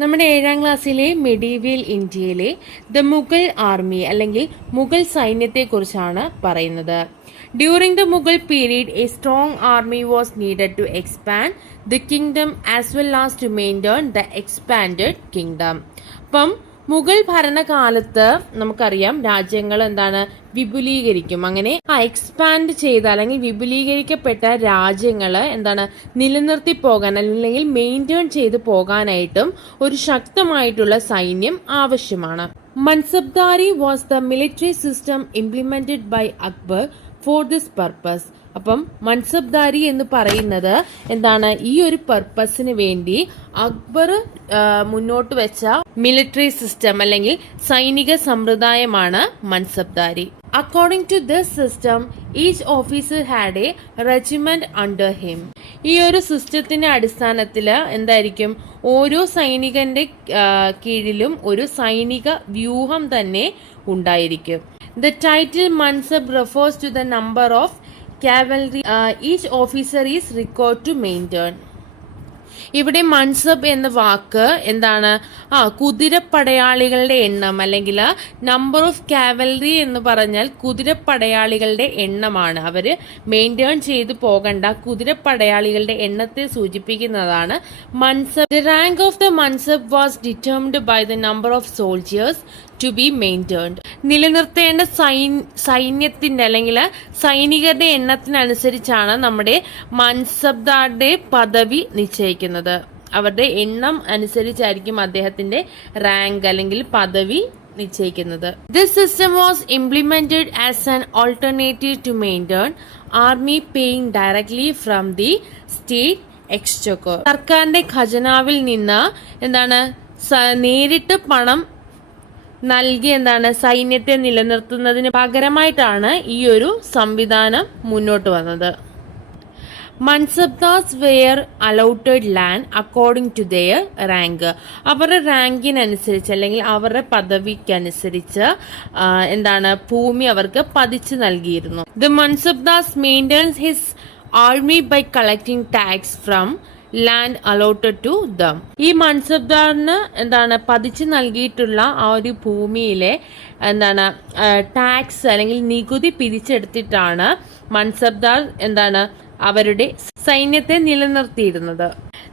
നമ്മുടെ 7ാം ക്ലാസ്സിലെ മെഡീവിയൽ ഇന്ത്യയിലെ ദ മുഗൾ ആർമി അല്ലെങ്കിൽ മുഗൾ സൈന്യത്തെക്കുറിച്ചാണ് പറയുന്നത്. During the Mughal period a strong army was needed to expand the kingdom as well as to maintain the expanded kingdom. അപ്പം മുഗൾ ഭരണകാലത്ത് നമുക്കറിയാം രാജ്യങ്ങൾ വിപുലീകരിക്കും. അങ്ങനെ എക്സ്പാൻഡ് ചെയ്ത അല്ലെങ്കിൽ വിപുലീകരിക്കപ്പെട്ട രാജ്യങ്ങൾ നിലനിർത്തി പോകാൻ അല്ലെങ്കിൽ മെയിൻറ്റെയിൻ ചെയ്ത് പോകാനായിട്ടും ഒരു ശക്തമായിട്ടുള്ള സൈന്യം ആവശ്യമാണ്. Mansabdari was the military system implemented by Akbar for this purpose. അപ്പം മൻസബ്ദാരി എന്ന് പറയുന്നത് ഈ ഒരു പർപ്പസിന് വേണ്ടി അക്ബർ മുന്നോട്ട് വെച്ച മിലിറ്ററി സിസ്റ്റം അല്ലെങ്കിൽ സൈനിക സമ്പ്രദായമാണ് Mansabdari. According to this system each officer had a regiment under him. ഈ ഒരു സിസ്റ്റത്തിന്റെ അടിസ്ഥാനത്തിൽ ഓരോ സൈനികന്റെ കീഴിലും ഒരു സൈനിക വ്യൂഹം തന്നെ ഉണ്ടായിരിക്കും. The title Mansab refers to the number of cavalry each officer is required to maintain. ഇവിടെ മൻസബ് എന്ന വാക്ക് കുതിരപ്പടയാളികളുടെ എണ്ണം അല്ലെങ്കിൽ നമ്പർ ഓഫ് കാവലറി എന്ന് പറഞ്ഞാൽ കുതിരപ്പടയാളികളുടെ എണ്ണമാണ്. അവര് മെയിൻറ്റെയിൻ ചെയ്തു പോകേണ്ട കുതിരപ്പടയാളികളുടെ എണ്ണത്തെ സൂചിപ്പിക്കുന്നതാണ് മൻസബ്. The rank of the mansab was determined by the number of soldiers to be maintained. നിലനിർത്തേണ്ട സൈന്യത്തിന്റെ അല്ലെങ്കിൽ സൈനികരുടെ എണ്ണത്തിനനുസരിച്ചാണ് നമ്മുടെ മൻസബ്ദാരുടെ പദവി നിശ്ചയിക്കുന്നത്. അവരുടെ എണ്ണം അനുസരിച്ചായിരിക്കും അദ്ദേഹത്തിന്റെ റാങ്ക് അല്ലെങ്കിൽ പദവി നിശ്ചയിക്കുന്നത്. This system was implemented as an alternative to maintain army paying directly from the state exchequer. സർക്കാരിന്റെ ഖജനാവിൽ നിന്ന് നേരിട്ട് പണം നൽകി സൈന്യത്തെ നിലനിർത്തുന്നതിന് പകരമായിട്ടാണ് ഈ ഒരു സംവിധാനം മുന്നോട്ട് വന്നത്. Mansabdars were allotted land according to their rank. അവരുടെ റാങ്കിനനുസരിച്ച് അല്ലെങ്കിൽ അവരുടെ പദവിക്കനുസരിച്ച് ഭൂമി അവർക്ക് പതിച്ചു നൽകിയിരുന്നു. The mansabdars maintains his army by collecting tax from land allotted to them. ഈ മൻസബ്ദാറിന് പതിച്ചു നൽകിയിട്ടുള്ള ആ ഒരു ഭൂമിയിലെ ടാക്സ് അല്ലെങ്കിൽ നികുതി പിരിച്ചെടുത്തിട്ടാണ് മൻസബ്ദാർ അവരുടെ സൈന്യത്തെ നിലനിർത്തിയിരുന്നത്.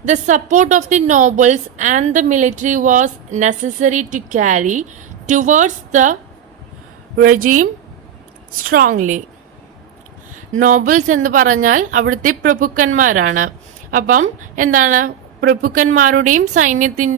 The support of the nobles and the military was necessary to carry towards the regime strongly. Nobles എന്ന് പറഞ്ഞാൽ അവിടുത്തെ പ്രഭുക്കന്മാരാണ്. അപ്പം പ്രഭുക്കന്മാരുടെയും സൈന്യത്തിന്റെ